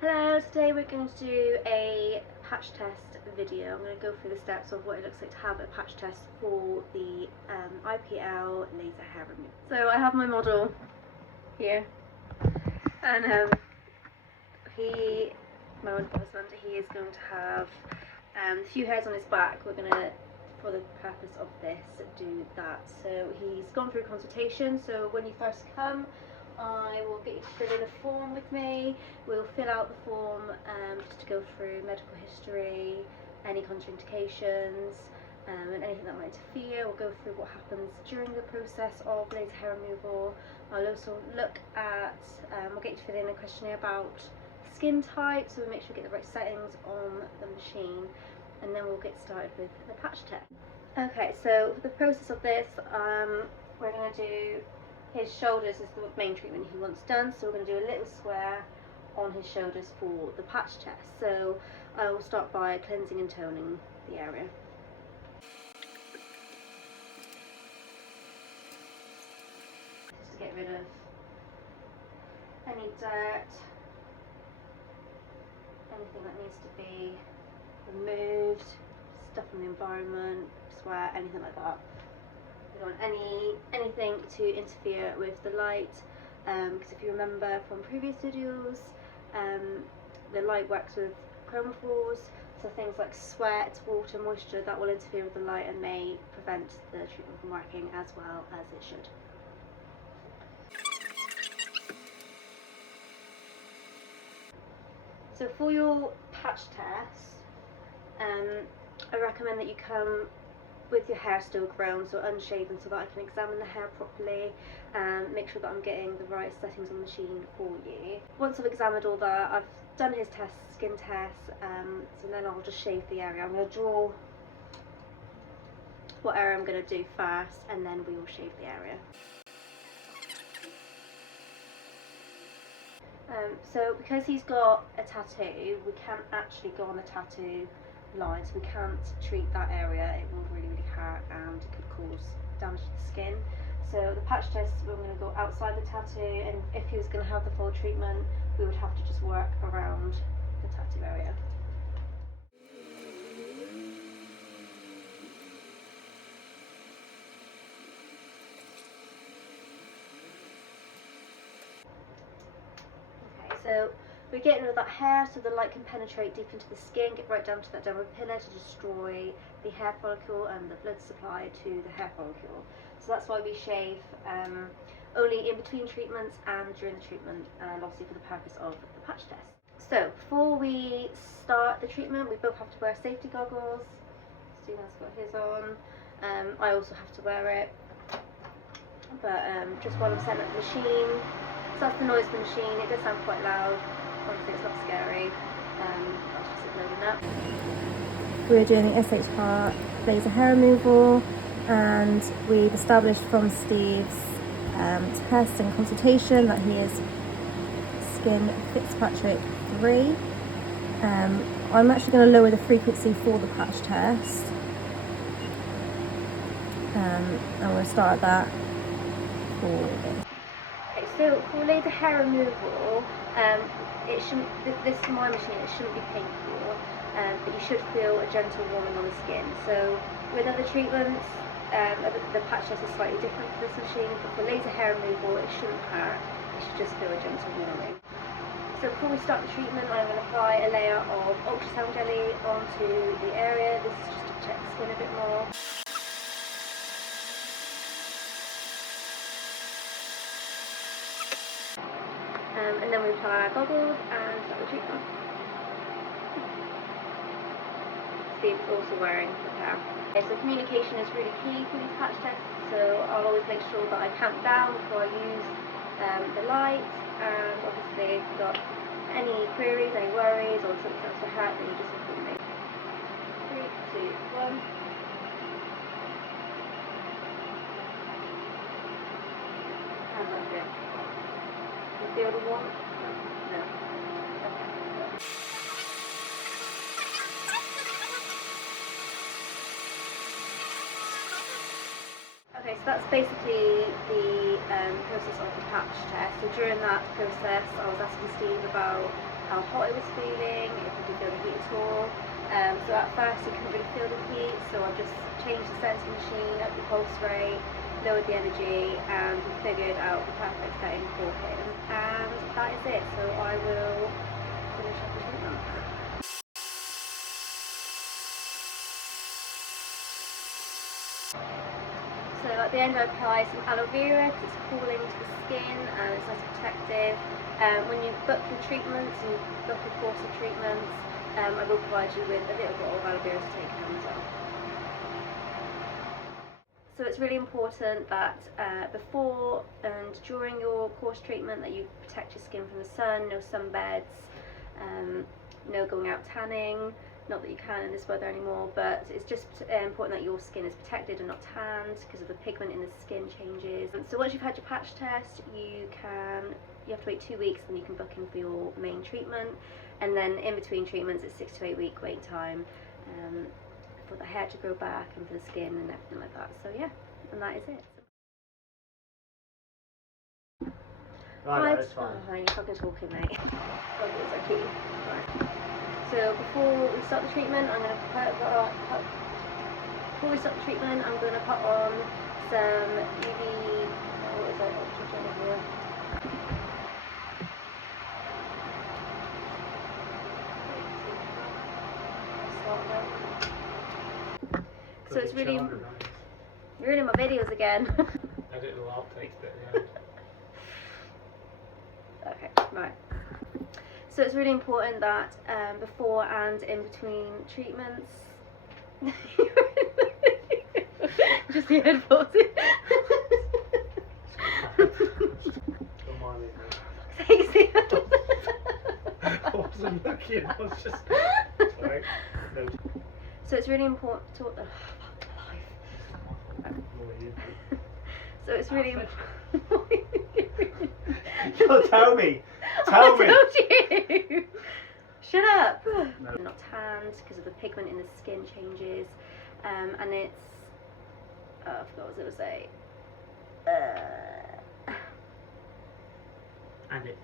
Hello, today we're going to do a patch test video. I'm going to go through the steps of what it looks like to have a patch test for the IPL laser hair removal. So I have my model here, and my husband, he is going to have a few hairs on his back. We're going to, for the purpose of this, do that. So he's gone through consultation, so when you first come, I will get you to fill in a form with me. We'll fill out the form just to go through medical history, any contraindications, and anything that might interfere. We'll go through what happens during the process of laser hair removal. I'll also look at, we'll get you to fill in a questionnaire about skin type, so we make sure we get the right settings on the machine, and then we'll get started with the patch test. Okay, so for the process of this, we're going to do his shoulders is the main treatment he wants done, so we're going to do a little square on his shoulders for the patch test. So I will start by cleansing and toning the area. Just to get rid of any dirt, anything that needs to be removed, stuff from the environment, sweat, anything like that. We don't want anything to interfere with the light, because if you remember from previous videos, the light works with chromophores, so things like sweat, water, moisture, that will interfere with the light and may prevent the treatment from working as well as it should. So for your patch test, I recommend that you come with your hair still grown, so unshaven, so that I can examine the hair properly and make sure that I'm getting the right settings on the machine for you. Once I've examined all that, I've done his test, skin test, so then I'll just shave the area. I'm going to draw what area I'm going to do first, and then we will shave the area. So because he's got a tattoo, we can't actually go on the tattoo line, so we can't treat that area. It will really hurt and it could cause damage to the skin. So the patch test, we're going to go outside the tattoo, and if he was going to have the full treatment, we would have to just work around the tattoo area. Okay, so we're getting rid of that hair so the light can penetrate deep into the skin, get right down to that dermal pillar to destroy the hair follicle and the blood supply to the hair follicle. So that's why we shave only in between treatments and during the treatment, and obviously for the purpose of the patch test. So before we start the treatment, we both have to wear safety goggles. Stephen's got his on. I also have to wear it. But just while I'm setting up the machine, so that's the noise of the machine. It does sound quite loud. Honestly, it's not scary. That's just it loading up. We're doing the SH part laser hair removal, and we've established from Steve's test and consultation that he is skin Fitzpatrick 3. I'm actually going to lower the frequency for the patch test, and we'll start that for this. Okay, so for laser hair removal, it shouldn't, this is my machine, it shouldn't be painful, but you should feel a gentle warming on the skin. So with other treatments, the patch test is slightly different for this machine, but for laser hair removal it shouldn't hurt, you should just feel a gentle warming. So before we start the treatment, I'm going to apply a layer of ultrasound jelly onto the area. This is just to check the skin a bit more. And then we apply our goggles and start the treatment. Steve's also wearing the pair. Okay, so communication is really key for these patch tests, so I'll always make sure that I count down before I use the light, and obviously if you've got any queries, any worries, or something else to hurt, then you just inform me. 3, 2, 1. How's that feel? You feel the warmth? No. Okay. Okay, so that's basically the process of the patch test. So during that process, I was asking Steve about how hot it was feeling, if you could feel the heat at all. So at first you couldn't really feel the heat, so I've just changed the sensing machine, up the pulse rate, lowered the energy, and we figured out the perfect setting for him. And that is it, so I will finish up the treatment. So at the end I apply some aloe vera, it's cooling to the skin and it's nice and protective. When you book your treatments and you book a course of treatments, I will provide you with a little bottle of aloe vera to take home as well. So it's really important that before and during your course treatment that you protect your skin from the sun, no sunbeds, no going out tanning. Not that you can in this weather anymore, but it's just important that your skin is protected and not tanned because of the pigment in the skin changes. So once you've had your patch test, you have to wait 2 weeks, then you can book in for your main treatment, and then in between treatments it's 6 to 8 week waiting time for the hair to grow back and for the skin and everything like that. So yeah, and that is it. Right, that's fine. Oh, you're fucking talking, mate. Oh, it's so cute. Right. So before we start the treatment, I'm going to put on some UV. What is it? Oxygen here. So it's really. You're ruining my videos again. Edit the outtakes bit at the end. Okay, right. So it's really important that before and in between treatments, just the headphones. Don't mind me. Stacey. I wasn't looking, I was just. Sorry. No. So it's really important to. So it's really important. Tell me. Tell me. I told you. Shut up. No. Not tanned because of the pigment in the skin changes, and it's. I forgot what I was going to say. And it.